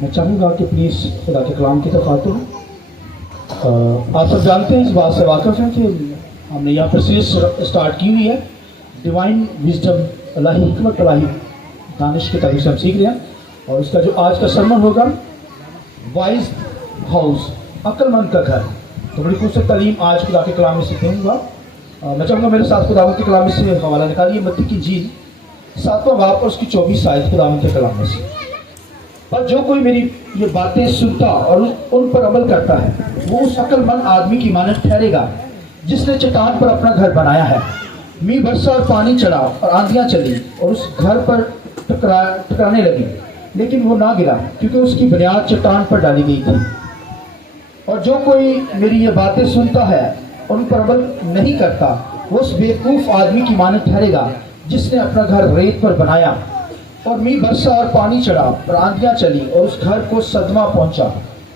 میں چاہوں گا کہ پلیز خدا کے کلام کی طرف آتے ہیں. آپ سب جانتے ہیں، اس بات سے واقف ہیں کہ ہم نے یہاں پر سیریز اسٹارٹ کی ہوئی ہے. ڈیوائن وزڈم، الہی حکمت، الہی دانش کے تعلق سے ہم سیکھ رہے ہیں. اور اس کا جو آج کا سرمن ہوگا وائز ہاؤس، عقل مند کا گھر. تو بڑی خوبصورت تعلیم آج خدا کے کلام میں سے دوں گا. میں چاہوں گا میرے ساتھ خداوند کے کلام میں سے حوالہ نکالیے، متی کی انجیل 7واں باب اور اس کی 24 آیت خداوند کے کلام میں سے. پر جو کوئی میری یہ باتیں سنتا اور ان پر عمل کرتا ہے وہ اس عقل مند آدمی کی مانند ٹھہرے گا جس نے چٹان پر اپنا گھر بنایا ہے. می برسا اور پانی چڑھا اور آندھیاں چلی اور اس گھر پر ٹکرانے لگی، لیکن وہ نہ گرا کیونکہ اس کی بنیاد چٹان پر ڈالی گئی تھی. اور جو کوئی میری یہ باتیں سنتا ہے ان پر عمل نہیں کرتا وہ اس بیوقوف آدمی کی مانند ٹھہرے گا جس نے اپنا گھر ریت پر بنایا. اور می برسا اور پانی چڑھا اور آندھیاں چلی اور اس گھر کو صدمہ پہنچا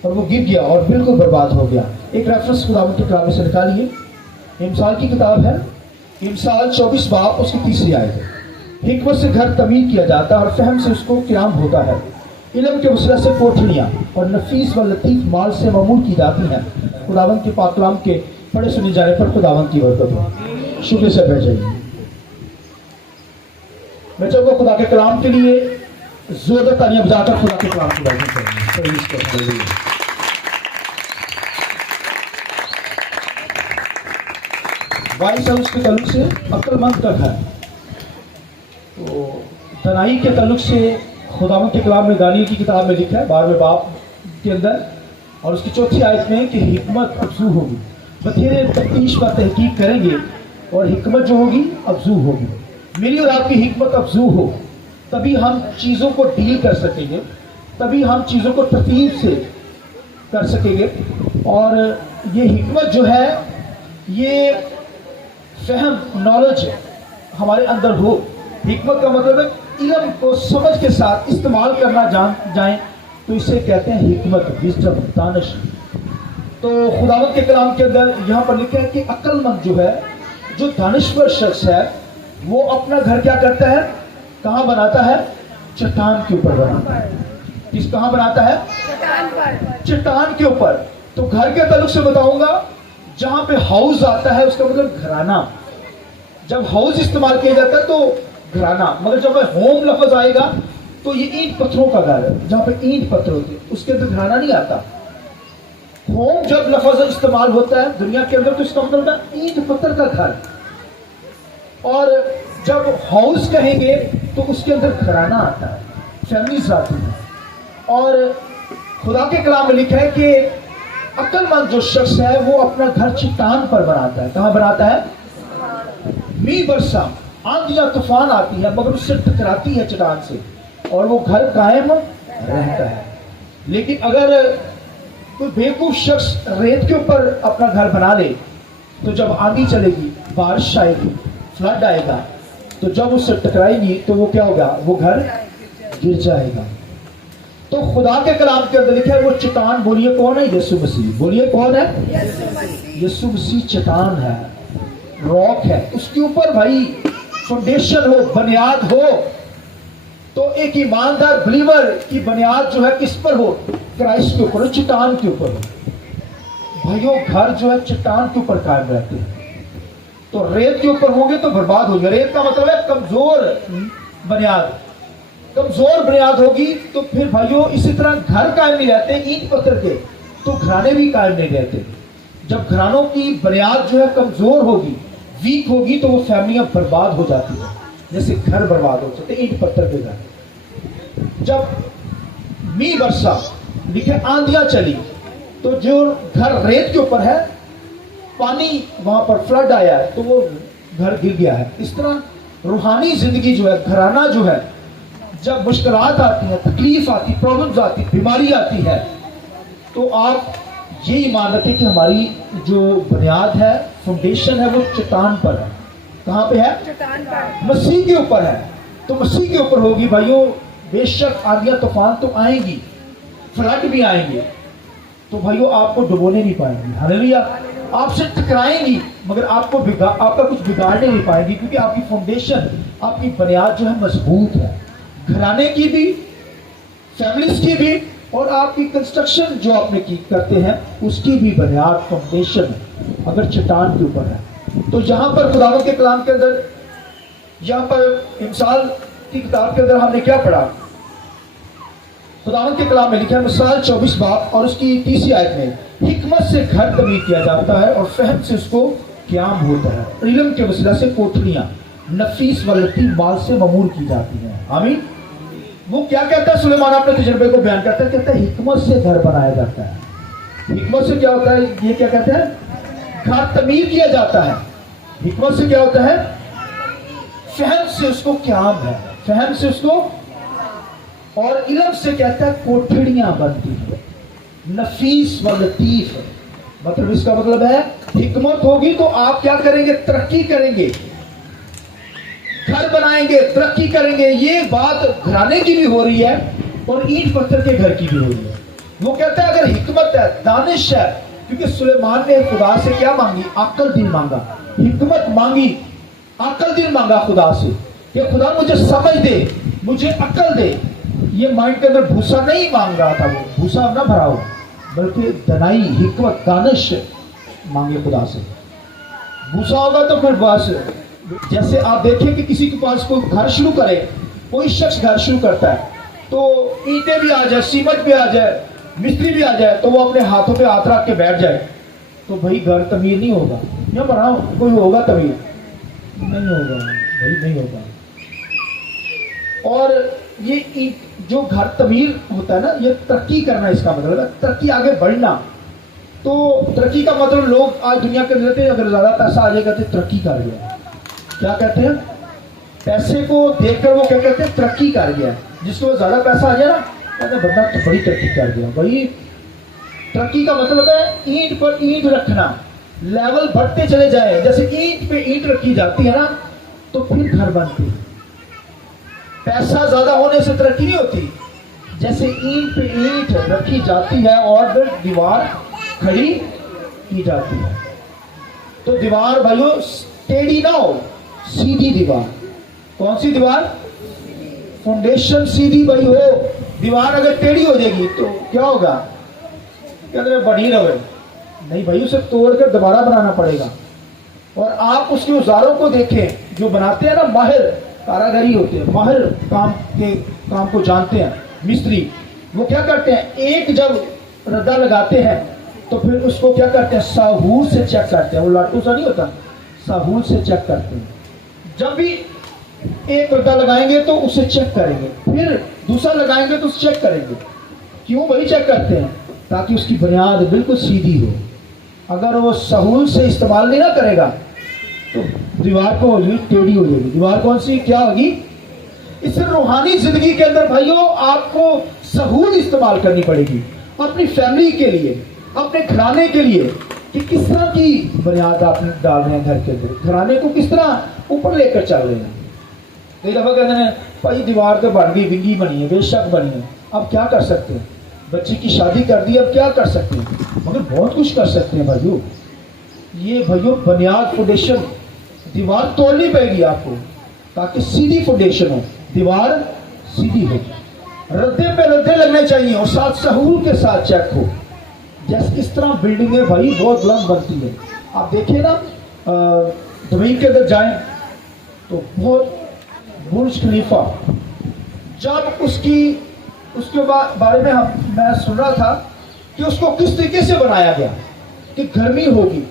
اور وہ گر گیا اور بالکل برباد ہو گیا. ایک ریفرنس خداوند کے کلام میں سے نکالیے. امثال کی کتاب ہے، امثال 24 باب اس کی 3 آیت ہے. حکمت سے گھر تعمیر کیا جاتا ہے اور فہم سے اس کو قیام ہوتا ہے. علم کے وسیلہ سے کوٹھڑیاں اور نفیس و لطیف مال سے معمور کی جاتی ہیں. خداوند کے پاک کلام کے پڑھے سنے جانے پر خداوند کی برکت ہو. شکر سے بیٹھ جائیے. میں چاہوں گا خدا کے کلام کے لیے زوردار تالیاں بجا کر خدا کے کلام کی بات کریں. وائس ہاؤس کے تعلق سے عقل مند کا گھر. تو دنائی کے تعلق سے خداوند کے کلام میں دانیل کی کتاب میں لکھا ہے 12ویں باب کے اندر اور اس کی 4 آیت میں کہ حکمت افزو ہوگی. بتھیرے تفتیش پر تحقیق کریں گے اور حکمت جو ہوگی افزو ہوگی. میری اور آپ کی حکمت افزو ہو تبھی ہم چیزوں کو ڈیل کر سکیں گے، تبھی ہم چیزوں کو ترتیب سے کر سکیں گے. اور یہ حکمت جو ہے، یہ فہم، نالج ہمارے اندر ہو. حکمت کا مطلب ہے علم کو سمجھ کے ساتھ استعمال کرنا جان جائیں تو اسے کہتے ہیں حکمت، وزڈم، دانش. تو خداوند کے کلام کے اندر یہاں پر لکھا ہے کہ عقل مند جو ہے، جو دانشور شخص ہے، وہ اپنا گھر کیا کرتا ہے؟ کہاں بناتا ہے؟ چٹان کے اوپر بناتا ہے. کہاں بناتا ہے؟ چٹان کے اوپر. تو گھر کے تعلق سے بتاؤں گا، جہاں پہ ہاؤس آتا ہے اس کا مطلب گھرانہ. جب ہاؤس استعمال کیا جاتا ہے تو گھرانہ، مگر جب ہوم لفظ آئے گا تو یہ اینٹ پتھروں کا گھر ہے. جہاں پہ اینٹ پتھر ہوتے ہیں اس کے اندر گھرانہ نہیں آتا. ہوم جب لفظ استعمال ہوتا ہے دنیا کے اندر تو اس کا مطلب ہے اینٹ پتھر کا گھر. اور جب ہاؤس کہیں گے تو اس کے اندر گھرانہ آتا ہے، فیملیز آتی ہیں. اور خدا کے کلام میں لکھا ہے کہ عقل مند جو شخص ہے وہ اپنا گھر چٹان پر بناتا ہے. کہاں بناتا ہے؟ می برسا، آندھیاں طوفان آتی ہے مگر اس سے ٹکراتی ہے چٹان سے اور وہ گھر قائم رہتا ہے. لیکن اگر کوئی بیوقوف شخص ریت کے اوپر اپنا گھر بنا لے تو جب آندھی چلے گی، بارش آئے گی، فلڈ آئے گا، تو جب اس سے ٹکرائے گی تو وہ کیا ہوگا؟ وہ گھر گر جائے گا. تو خدا کے کلام کے اندر لکھا ہے وہ چٹان. بولیے کون ہے؟ یسوع مسیح. بولیے کون ہے؟ یسوع مسیح چٹان ہے، راک ہے. اس کے اوپر بھائی فاؤنڈیشن ہو، بنیاد ہو. تو ایک ایماندار بلیور کی بنیاد جو ہے کس پر ہو؟ کرائسٹ کے اوپر، چٹان کے اوپر ہو. بھائیو گھر جو ہے چٹان کے اوپر قائم رہتے ہیں. تو ریت کے اوپر ہوں گے تو برباد ہو گیا. ریت کا مطلب ہے کمزور بنیاد. کمزور بنیاد ہوگی تو پھر بھائیو اسی طرح گھر قائم نہیں رہتے. اینٹ پتھر کے تو گھرانے بھی قائم نہیں رہتے. جب گھرانوں کی بنیاد جو ہے کمزور ہوگی، ویک ہوگی، تو وہ فیملیاں برباد ہو جاتی ہیں جیسے گھر برباد ہو جاتے اینٹ پتھر کے گھر. جب می برسا لکھے آندھیاں چلی تو جو گھر ریت کے اوپر ہے، پانی وہاں پر فلڈ آیا ہے تو وہ گھر گر گیا ہے. اس طرح روحانی زندگی جو ہے، گھرانہ جو ہے، جب مشکلات آتی ہیں، تکلیف آتی، پرابلمز آتی، بیماری آتی ہے، تو آپ یہ ایمان رکھیں کہ ہماری جو بنیاد ہے، فاؤنڈیشن ہے، وہ چٹان پر ہے. کہاں پہ ہے؟ چٹان پر. مسیح کے اوپر ہے. تو مسیح کے اوپر ہوگی بھائیو. بے شک آندھیاں طوفان تو آئیں گی، فلڈ بھی آئیں گے، تو بھائیو آپ کو ڈبونے نہیں پائیں گی. ہاللیلویہ. آپ سے ٹکرائیں گی مگر آپ کا کچھ بگاڑنے نہیں پائیں گی، کیونکہ آپ کی فاؤنڈیشن، آپ کی بنیاد جو ہے مضبوط ہے. گھرانے کی بھی، फैमिलीज की भी और आपकी कंस्ट्रक्शन जो आपने की करते हैं उसकी भी बुनियाद फाउंडेशन अगर चट्टान के ऊपर है। तो यहाँ पर खुदावंद के कलाम के अंदर, यहाँ पर मिसाल की किताब के अंदर हमने क्या पढ़ा? खुदावंद के कलाम में लिखा है मिसाल 24 बाब और उसकी 30 आयत में, हिकमत से घर तमीर किया जाता है और फहम से उसको क़याम होता है। इल्म के वसीला से कोठरियां नफीस व लतीफ माल से ममूर की जाती हैं। आमीन। वो क्या कहता है? सुलेमान अपने तजुर्बे को बयान करता है, कहता है हिकमत से घर बनाया जाता है। हिकमत से क्या होता है? ये क्या कहते हैं? घर तमीर किया जाता है। हिकमत से क्या होता है? फहम से उसको क़याम है, फहम से उसको, और इल्म से कहता है कोठरियां बनती हैं नफीस व लतीफ। मतलब इसका मतलब है हिकमत होगी तो आप क्या करेंगे? तरक्की करेंगे, घर बनाएंगे, तरक्की करेंगे। ये बात घराने की भी हो रही है और ईंट पत्थर के घर की भी हो रही है। वो कहता है अगर हिकमत है, दानिश है, क्योंकि सुलेमान ने खुदा से क्या मांगी? अक्ल दिल मांगा, हिकमत मांगी, अक्ल दिल मांगा खुदा से कि खुदा मुझे समझ दे, मुझे अक्ल दे। ये माइंड के अंदर भूसा नहीं मांग रहा था, वो भूसा ना भरा हो, बल्कि दनाई, हिकमत, दानिश मांगे खुदा से। भूसा होगा तो फिर बस, जैसे आप देखें कि किसी के पास कोई घर शुरू करे, कोई शख्स घर शुरू करता है तो ईंटें भी आ जाए, सीमेंट भी आ जाए, मिस्त्री भी आ जाए, तो वो अपने हाथों पे हाथ रख के बैठ जाए तो भाई घर तमीर नहीं होगा। या बनाओ कोई होगा तमीर? नहीं होगा भाई, नहीं होगा। और ये जो घर तमीर होता है ना, ये तरक्की करना इसका मतलब है, तरक्की, आगे बढ़ना। तो तरक्की का मतलब लोग आज दुनिया के अंदर रहते हैं, अगर ज्यादा पैसा आ जाएगा तो तरक्की कर गया। क्या कहते हैं? पैसे को देखकर वो क्या कहते हैं? तरक्की कर गया। जिसको ज्यादा पैसा आ जाए ना, कहते बंदा तो बड़ी तरक्की कर गया। भाई तरक्की का मतलब है ईंट पर ईंट रखना, लेवल बढ़ते चले जाए। जैसे ईंट पे ईंट रखी जाती है ना तो फिर घर बनती है। पैसा ज्यादा होने से तरक्की नहीं होती, जैसे ईंट पे ईंट रखी जाती है और फिर दीवार खड़ी की जाती है। तो दीवार भाइयों टेढ़ी ना हो, सीधी दीवार। कौन सी दीवार? फाउंडेशन सीधी भाई हो। दीवार अगर टेढ़ी हो जाएगी तो क्या होगा? कहते बनी रहे, नहीं भाई, उसे तोड़कर दोबारा बनाना पड़ेगा। और आप उसके औजारों को देखें जो बनाते हैं ना, माहिर कारागरी होते हैं, माहिर काम को जानते हैं मिस्त्री। वो क्या करते हैं? एक जब रद्दा लगाते हैं तो फिर उसको क्या करते हैं? साहूर से चेक करते हैं। वो लाटू सा नहीं होता, साहूर से चेक करते हैं। जब भी एक रद्दा लगाएंगे तो उसे चेक करेंगे, फिर दूसरा लगाएंगे तो उसे चेक करेंगे। क्यों भाई चेक करते हैं? ताकि उसकी बुनियाद बिल्कुल सीधी हो। अगर वो सहूल से इस्तेमाल नहीं ना करेगा तो दीवार को होगी टेढ़ी हो जाएगी। दीवार कौन सी क्या होगी? इससे रूहानी जिंदगी के अंदर भाइयों आपको सहूल इस्तेमाल करनी पड़ेगी अपनी फैमिली के लिए, अपने घराने के लिए, कि किस तरह की बुनियाद आप डाल रहे हैं घर के अंदर, घराने को किस तरह ऊपर लेकर चल रहे हैं। कई दफा कहते हैं भाई दीवार तो बन गई, विंगी बनी है, बेशक बनी है, अब क्या कर सकते हैं? बच्चे की शादी कर दी, अब क्या कर सकते हैं? मगर बहुत कुछ कर सकते हैं भाइयों। ये भाइयों बुनियाद, फाउंडेशन, दीवार तोड़नी पड़ेगी आपको ताकि सीधी फाउंडेशन हो, दीवार सीधी हो। रद्दे पे रद्दे लगने चाहिए और साथ सहूल के साथ चेक हो। जैसे इस तरह बिल्डिंगें भाई बहुत बुलंद बनती है। आप देखिए ना, दुबई के अंदर जाएं तो बहुत बुर्ज खलीफा, जब उसके बारे में मैं सुन रहा था कि उसको किस तरीके से बनाया गया कि गर्मी होगी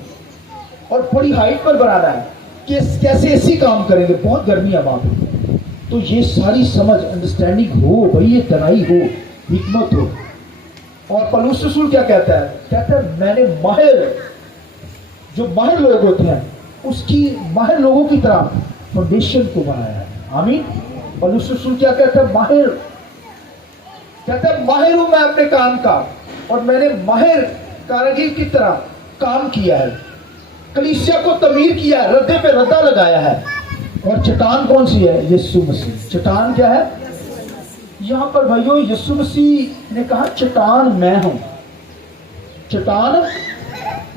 और बड़ी हाइट पर बनाना है कि कैसे एसी काम करेंगे, बहुत गर्मी है वहां पे। तो ये सारी समझ, अंडरस्टैंडिंग हो भाई, ये तनाई हो, हिकमत हो। और पौलुस रसूल क्या कहता है? कहता है मैंने जो माहिर लोग होते हैं उसकी माहिर लोगों की तरह फाउंडेशन को बनाया है। आमीन। पौलुस रसूल क्या कहता है? माहिर, कहता है माहिर हूं मैं अपने काम का और मैंने माहिर कारीगर की तरह काम किया है, कलीसिया को तमीर किया है, रद्दे पे रद्दा लगाया है। और चट्टान कौन सी है? यीशु मसीह। चट्टान क्या है? यहां पर भाइयों यीशु मसीह ने कहा चट्टान मैं हूं। चट्टान,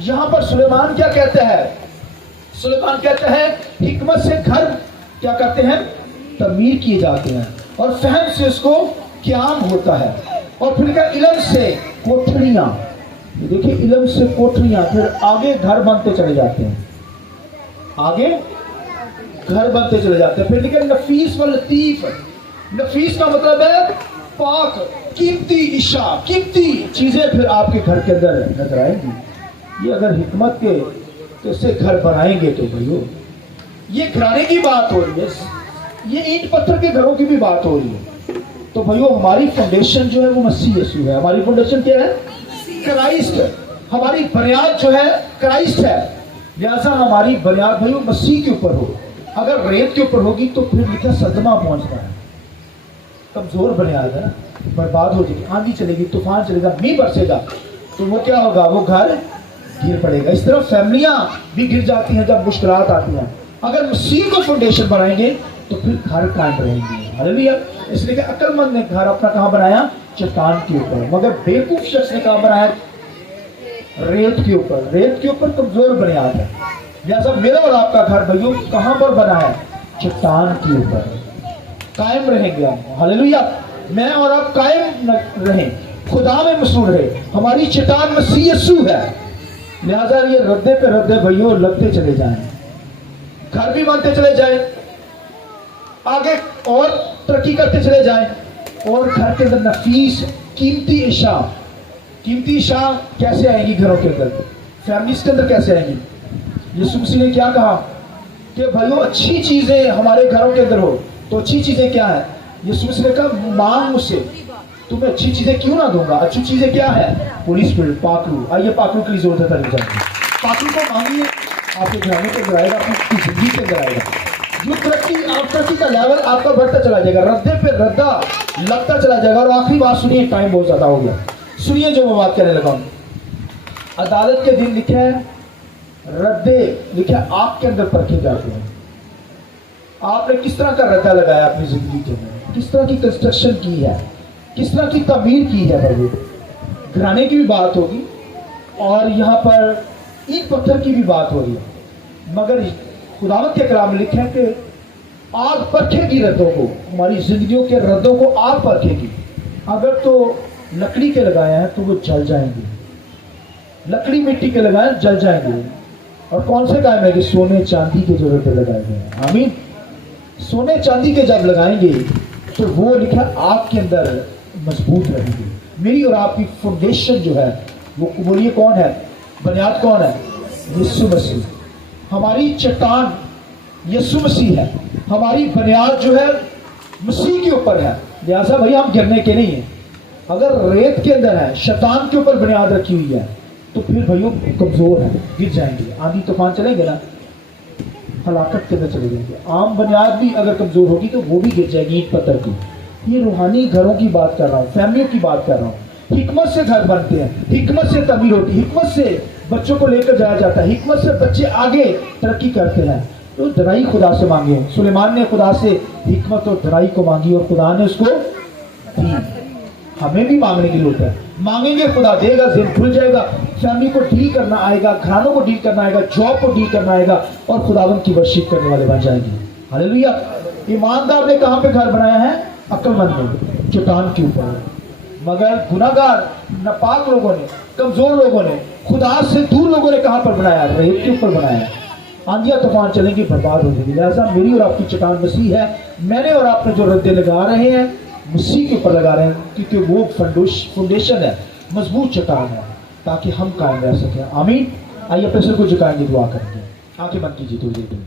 यहां पर सुलेमान क्या कहते हैं? सुलेमान कहते हैं हिकमत से घर क्या करते हैं? तमीर किए जाते हैं और फहम से उसको क्याम होता है। और फिर क्या, इलम से कोठरियां, देखिए इलम से कोठरियां, फिर आगे घर बनते चले जाते हैं, आगे घर बनते चले जाते हैं। फिर देखिए नफीस व लतीफ, नफीस का मतलब है पाक, कीमती इशा, कीमती चीजें फिर आपके घर के अंदर नजर आएंगी। ये अगर हिकमत के कैसे घर बनाएंगे तो भाइयों, ये घराने की बात हो रही है, ये ईंट पत्थर के घरों की भी बात हो रही है। तो भाइयों हमारी फाउंडेशन जो है वो मसीह यीशु है। हमारी फाउंडेशन क्या है? क्राइस्ट है। हमारी बुनियाद जो है क्राइस्ट है। लिहाजा हमारी बुनियाद भाइयों मसीह के ऊपर हो। अगर रेत के ऊपर होगी तो फिर लिखा सदमा पहुंचता है, कमजोर बुनियाद है, बर्बाद हो जाएगी, आंधी चलेगी, तूफान चलेगा, मींह बरसेगा तो वो क्या होगा, वो घर गिर पड़ेगा। इस तरह फैमिलियां भी गिर जाती हैं जब मुश्किलात आती हैं। अगर मसीह को फाउंडेशन बनाएंगे तो फिर घर कायम रहेंगे। हालेलुया। इसलिए कि अक्लमंद ने घर अपना कहां बनाया? चट्टान के ऊपर। मगर बेवकूफ शख्स ने कहां बनाया? रेत के ऊपर। रेत के ऊपर कमजोर बुनियाद है। लिहाजा मेरा और आपका घर भाइयों कहां पर बना है? चट्टान के ऊपर। कायम रहेंगे हम। हालेलुया। मैं और आप कायम रहें, खुदा में मसरूर रहे। हमारी चट्टान मसीह यीशु है। लिहाजा ये रद्दे पे रद्दे भाइयों लगते चले जाएं, घर भी बनते चले जाएं, आगे और तरक्की करते चले जाएं, और घर के अंदर नफीस कीमती इशा, कीमती इशा कैसे आएंगी घरों के अंदर, फैमिलीज के अंदर कैसे आएंगी? यीशु मसीह ने क्या कहा कि भाइयों अच्छी चीजें हमारे घरों के अंदर हो। तो अच्छी चीजें क्या है? यीशु मसीह ने कहा मांग मुझसे, तुम्हें अच्छी चीजें क्यों ना दूंगा। अच्छी चीजें क्या है? होली स्पिरिट, पाकरू। आइए पाकरू के लिए जोर देता नहीं जाएंगे। पाकरू को मांगिए, आपके घराने के अंदर आएगा, आपकी जिंदगी के अंदर आएगा। जो तरक्की, आप तरक्की का लेवल आपका बढ़ता चला जाएगा, रद्दे पे रद्दा लगता चला जाएगा। और आखिरी बात सुनिए, टाइम बहुत ज्यादा हो गया, सुनिए जो मैं बात करने लगा हूं। अदालत के दिन लिखे है, रद्दे लिखे आग के अंदर परखे जाते हैं। आपने किस तरह का रद्दा लगाया अपनी जिंदगी के अंदर, किस तरह की कंस्ट्रक्शन की है, किस तरह की तमीर की है। भाई घराने की भी बात होगी और यहाँ पर ईंट पत्थर की भी बात हो रही है। मगर खुदावत के कलाम में लिखा है कि आग परखेगी रद्दों को, हमारी जिंदगियों के रद्दों को आग परखेगी। अगर तो लकड़ी के लगाए हैं तो वो जल जाएंगे, लकड़ी मिट्टी के लगाए जल जाएंगे। और कौन से कायम है कि सोने चांदी के जो रद्दे लगाए गए हैं। आमीन। सोने चांदी के जब लगाएंगे तो वो लिखा आग के अंदर मजबूत रहेंगे। मेरी और आपकी फाउंडेशन जो है वो बोलिए कौन है? बुनियाद कौन है? यीशु मसीह। हमारी चट्टान यीशु मसीह है, हमारी बुनियाद जो है मसीह के ऊपर है। लिहाजा भाई हम गिरने के नहीं है। अगर रेत के अंदर है, शैतान के ऊपर बुनियाद रखी हुई है तो फिर भाइयों कमजोर है, गिर जाएंगे, आंधी तूफान चलेंगे ना, हलाकत के अंदर चले जाएंगे। आम बुनियाद भी अगर कमजोर होगी तो वो भी गिर जाएगी ईंट पत्थर की। ये रूहानी घरों की बात कर रहा हूँ, फैमिलियों की बात कर रहा हूँ। हिकमत से घर बनते हैं, हिकमत से तमीर होती है, हिकमत से बच्चों को लेकर जाया जाता है, हिकमत से बच्चे आगे तरक्की करते हैं। तो धराई खुदा से मांगे। सुलेमान ने खुदा से हिकमत और धराई को मांगी और खुदा ने उसको दी। हमें भी मांगने की जरूरत है, मांगेंगे खुदा देगा, जेब खुल जाएगा, फैमिली को डील करना आएगा, घरानों को डील करना आएगा, जॉब को डील करना आएगा और खुदावन की वर्शिप करने वाले बन जाएंगे। हालेलुया। ईमानदार ने कहां पे घर बनाया है? अक्लमंद ने, चट्टान के ऊपर। मगर गुनाहगार, नापाक लोगों ने, कमजोर लोगों ने, खुदा से दूर लोगों ने कहां पर बनाया? रेत के ऊपर बनाया। आंधियां तूफान चलेंगी, बर्बाद हो जाएगी। लिहाजा मेरी और आपकी चट्टान मसीह है। मैंने और आपने जो रद्दे लगा रहे हैं मसीह के ऊपर लगा रहे हैं, क्योंकि वो फाउंडेशन है, मजबूत चट्टान है, ताकि हम कायम रह सकें। आमीन। आइए अपने सिर को झुकाएंगे, दुआ करेंगे, आंखें बंद कीजिए थोड़ी देर।